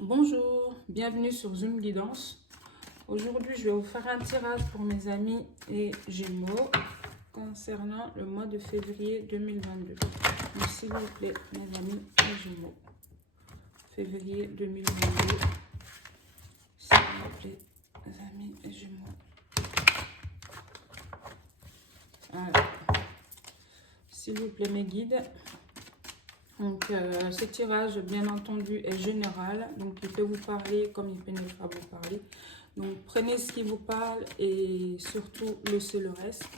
Bonjour, bienvenue sur Zoom Guidance. Aujourd'hui, je vais vous faire un tirage pour mes amis et Gémeaux concernant le mois de février 2022. Donc, s'il vous plaît, mes amis et Gémeaux, février 2022. S'il vous plaît, mes amis et Gémeaux. Voilà. S'il vous plaît, mes guides. Donc, ce tirage, bien entendu, est général. Donc, il peut vous parler comme il peut ne pas vous parler. Donc, prenez ce qui vous parle et surtout, laissez le reste.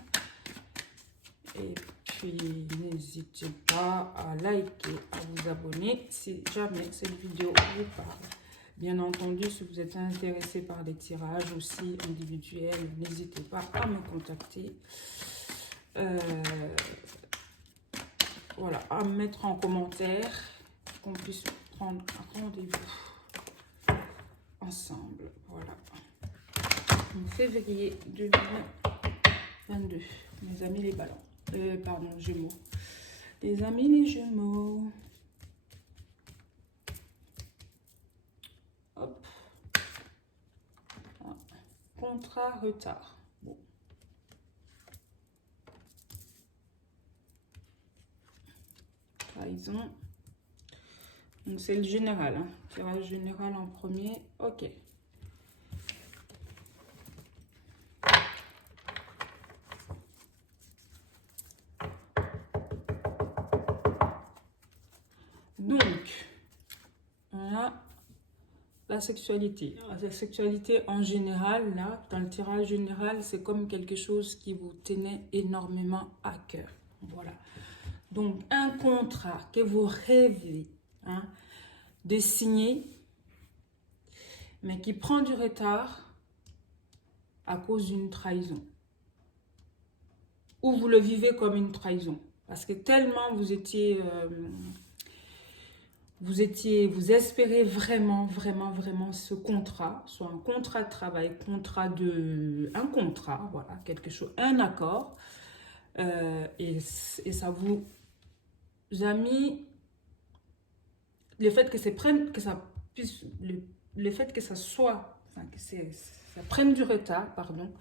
Et puis, n'hésitez pas à liker, à vous abonner si jamais cette vidéo vous parle. Bien entendu, si vous êtes intéressé par des tirages aussi individuels, n'hésitez pas à me contacter. Voilà, à me mettre en commentaire, qu'on puisse prendre un rendez-vous ensemble. Voilà. Donc, février 2022, mes amis les ballons. Pardon, Gémeaux. Les amis les Gémeaux. Hop. Ah. Contrat retard. Bon. Trahison. Donc c'est le général, hein. Tirage général en premier. Ok. Donc, on a la sexualité. La sexualité en général, là, dans le tirage général, c'est comme quelque chose qui vous tenait énormément à cœur. Voilà. Donc, un contrat que vous rêvez de signer, mais qui prend du retard à cause d'une trahison. Ou vous le vivez comme une trahison. Parce que tellement vous espérez vraiment ce contrat, soit un contrat de travail, un contrat, voilà, quelque chose, un accord, et ça vous a mis le fait que ça prenne du retard, pardon,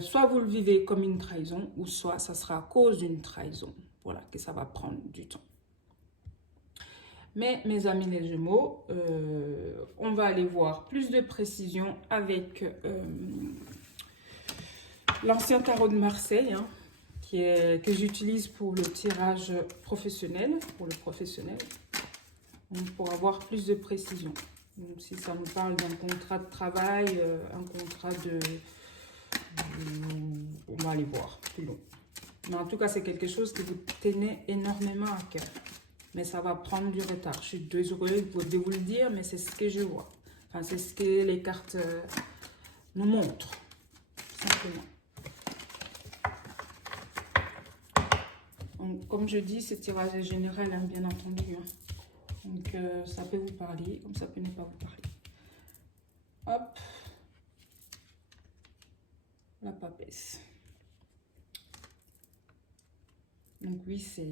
soit vous le vivez comme une trahison, ou soit ça sera à cause d'une trahison, voilà, que ça va prendre du temps. Mais mes amis les Gémeaux, on va aller voir plus de précision avec l'ancien tarot de Marseille, hein, que j'utilise pour le tirage professionnel, donc pour avoir plus de précision. Donc, si ça nous parle d'un contrat de travail, un contrat on va aller voir plus long. Mais en tout cas, c'est quelque chose qui vous tenait énormément à cœur. Mais ça va prendre du retard. Je suis désolée de vous le dire, mais c'est ce que je vois. Enfin, c'est ce que les cartes nous montrent, simplement. Donc, comme je dis, ce tirage est général, hein, bien entendu. Hein. Donc, ça peut vous parler, comme ça peut ne pas vous parler. Hop. La papesse. Donc oui, c'est...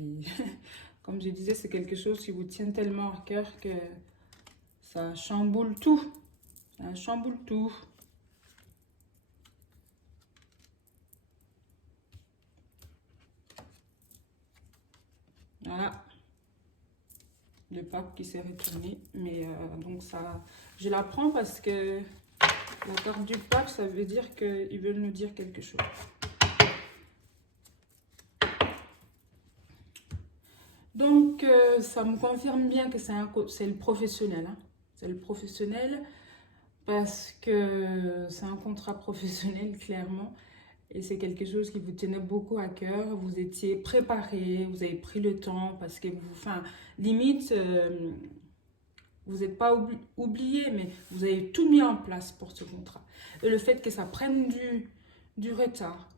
Comme je disais, c'est quelque chose qui vous tient tellement à cœur que ça chamboule tout. Ça chamboule tout. Voilà. Le pape qui s'est retourné. Mais donc ça... Je la prends parce que la carte du pape, ça veut dire qu'ils veulent nous dire quelque chose. Donc, ça me confirme bien que c'est le professionnel. Hein. C'est le professionnel parce que c'est un contrat professionnel, clairement. Et c'est quelque chose qui vous tenait beaucoup à cœur. Vous étiez préparé, vous avez pris le temps parce que limite, vous n'êtes pas oublié, mais vous avez tout mis en place pour ce contrat. Et le fait que ça prenne du retard,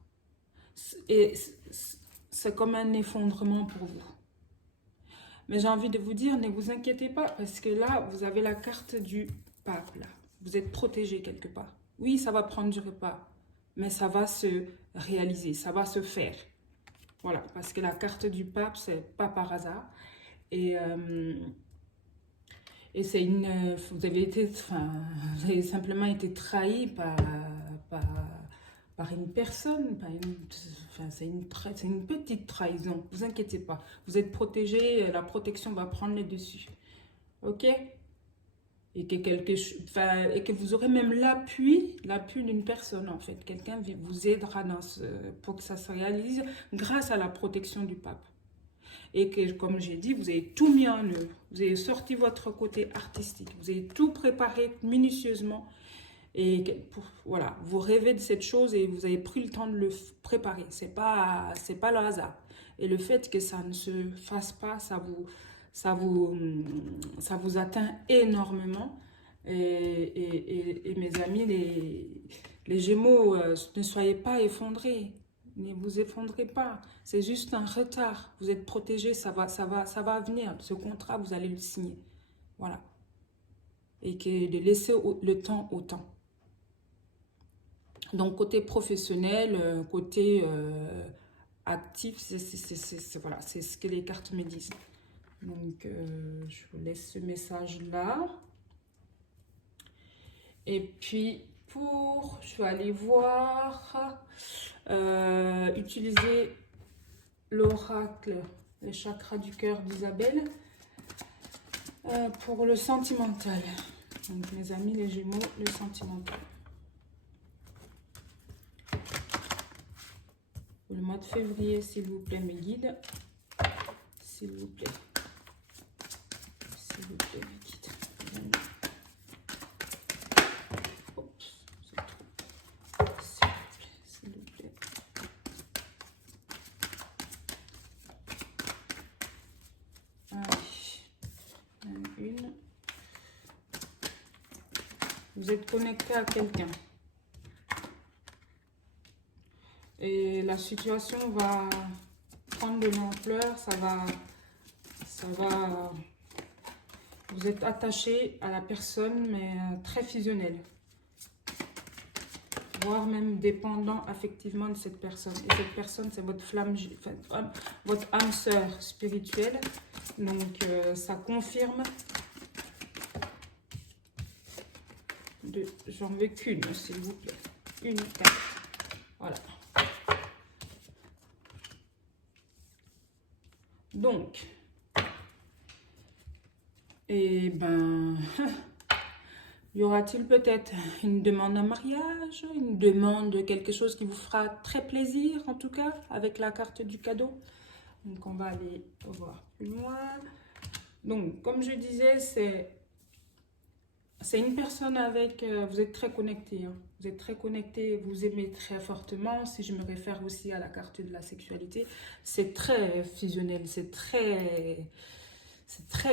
c'est comme un effondrement pour vous. Mais j'ai envie de vous dire, ne vous inquiétez pas, parce que là, vous avez la carte du pape, là. Vous êtes protégé quelque part. Oui, ça va prendre du retard, mais ça va se réaliser, ça va se faire. Voilà, parce que la carte du pape, c'est pas par hasard. Et Et c'est vous avez été, enfin, vous avez simplement été trahi par, par une personne, enfin, c'est une petite trahison, vous inquiétez pas. Vous êtes protégé, la protection va prendre le dessus. Ok? Et et que vous aurez même l'appui d'une personne en fait. Quelqu'un vous aidera pour que ça se réalise grâce à la protection du pape. Et que, comme j'ai dit, vous avez tout mis en œuvre. Vous avez sorti votre côté artistique. Vous avez tout préparé minutieusement. Et voilà, vous rêvez de cette chose et vous avez pris le temps de le préparer. C'est pas le hasard. Et le fait que ça ne se fasse pas, ça vous atteint énormément. Et mes amis, les Gémeaux, ne soyez pas effondrés. Ne vous effondrez pas. C'est juste un retard. Vous êtes protégés, ça va venir. Ce contrat, vous allez le signer. Voilà. Et que de laisser le temps au temps. Donc, côté professionnel, côté actif, voilà, c'est ce que les cartes me disent. Donc, je vous laisse ce message-là. Et puis, je vais aller voir, utiliser l'oracle, les chakras du cœur d'Isabelle, pour le sentimental. Donc, mes amis, les Gémeaux, le sentimental. Le mois de février, s'il vous plaît, mes guides. S'il vous plaît. S'il vous plaît, mes guides. Oups, c'est trop. S'il vous plaît. Allez. Une. Vous êtes connecté à quelqu'un. Et la situation va prendre de l'ampleur, vous êtes attaché à la personne, mais très fusionnel. Voire même dépendant affectivement de cette personne. Et cette personne, c'est votre flamme, enfin, votre âme sœur spirituelle. Donc, ça confirme. J'en veux qu'une, s'il vous plaît. Une carte. Voilà. Donc, y aura-t-il peut-être une demande en mariage, une demande de quelque chose qui vous fera très plaisir, en tout cas, avec la carte du cadeau. Donc, on va aller voir plus loin. Donc, comme je disais, c'est une personne avec... vous êtes très connecté. Hein. Vous êtes très connecté, vous aimez très fortement. Si je me réfère aussi à la carte de la sexualité, c'est très fusionnel, c'est très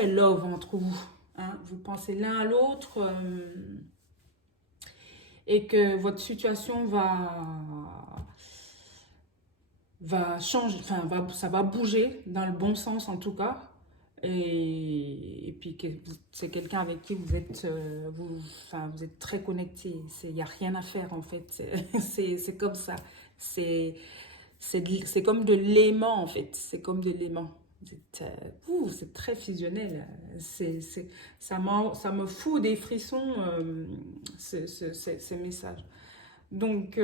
love entre vous. Hein. Vous pensez l'un à l'autre et que votre situation va changer, enfin, ça va bouger dans le bon sens en tout cas. Et puis que c'est quelqu'un avec qui vous êtes, vous êtes très connecté. Il n'y a rien à faire en fait. C'est comme ça. C'est comme de l'aimant en fait. C'est comme de l'aimant. C'est très fusionnel. Ça me fout des frissons, ces messages. Donc,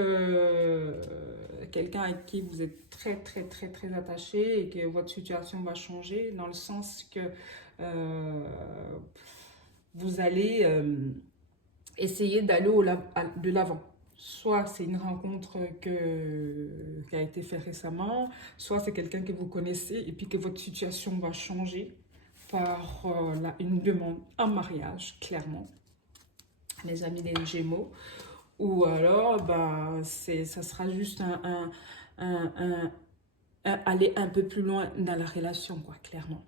quelqu'un avec qui vous êtes très, très, très, très attaché et que votre situation va changer dans le sens que vous allez essayer d'aller de l'avant. Soit c'est une rencontre qui a été faite récemment, soit c'est quelqu'un que vous connaissez et puis que votre situation va changer par une demande en mariage, clairement. Les amis des Gémeaux. Ou alors, ça sera juste aller un peu plus loin dans la relation, quoi, clairement.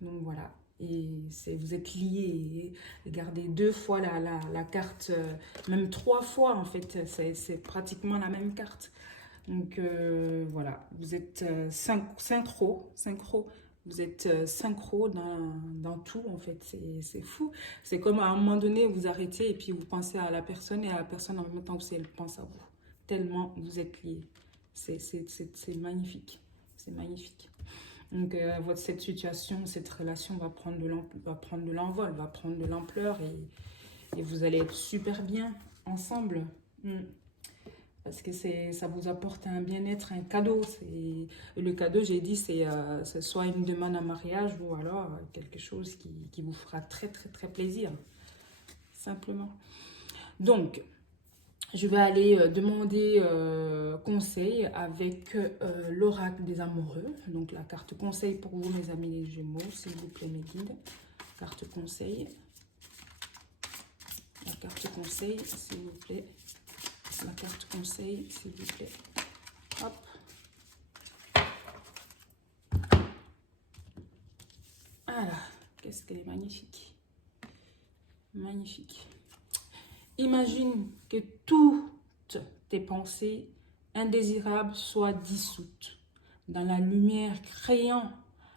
Donc voilà. Et vous êtes liés. Regardez 2 fois la carte, même 3 fois en fait. C'est pratiquement la même carte. Donc voilà. Vous êtes synchro. Vous êtes synchro dans tout en fait. C'est fou. C'est comme à un moment donné, vous arrêtez et puis vous pensez à la personne et à la personne en même temps que elle pense à vous. Tellement vous êtes liés. C'est magnifique. C'est magnifique. Donc, cette situation, cette relation va prendre de l'envol, va prendre de l'ampleur et vous allez être super bien ensemble. Parce que ça vous apporte un bien-être, un cadeau. Le cadeau, j'ai dit, c'est soit une demande en mariage ou alors quelque chose qui vous fera très, très, très plaisir. Simplement. Donc, je vais aller demander conseil avec l'oracle des amoureux. Donc, la carte conseil pour vous, mes amis les Gémeaux, s'il vous plaît, mes guides. Carte conseil. La carte conseil, s'il vous plaît. La carte conseil, s'il vous plaît. Hop. Voilà. Qu'est-ce qu'elle est magnifique. Magnifique. Imagine que toutes tes pensées indésirables soient dissoutes dans la lumière, créant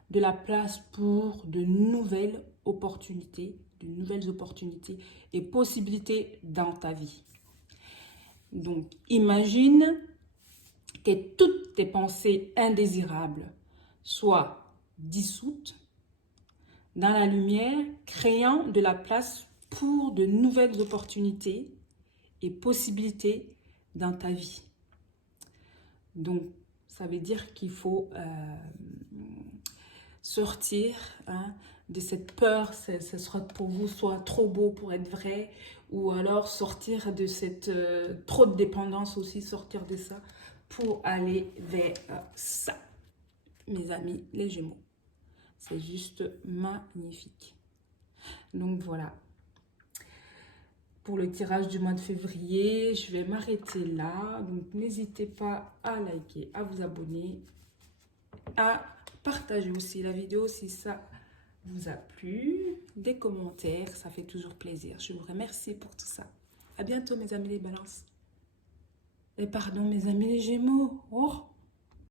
de la place pour de nouvelles opportunités et possibilités dans ta vie. Donc, imagine que toutes tes pensées indésirables soient dissoutes dans la lumière, créant de la place pour de nouvelles opportunités et possibilités dans ta vie. Donc, ça veut dire qu'il faut sortir de cette peur, ce sera pour vous soit trop beau pour être vrai, ou alors sortir de cette trop de dépendance aussi, sortir de ça pour aller vers ça. Mes amis, les Gémeaux, c'est juste magnifique. Donc voilà. Pour le tirage du mois de février, je vais m'arrêter là. Donc n'hésitez pas à liker, à vous abonner, à partager aussi la vidéo si ça vous a plu. Des commentaires, ça fait toujours plaisir. Je vous remercie pour tout ça. À bientôt mes amis les balances. Et pardon mes amis les Gémeaux. Oh.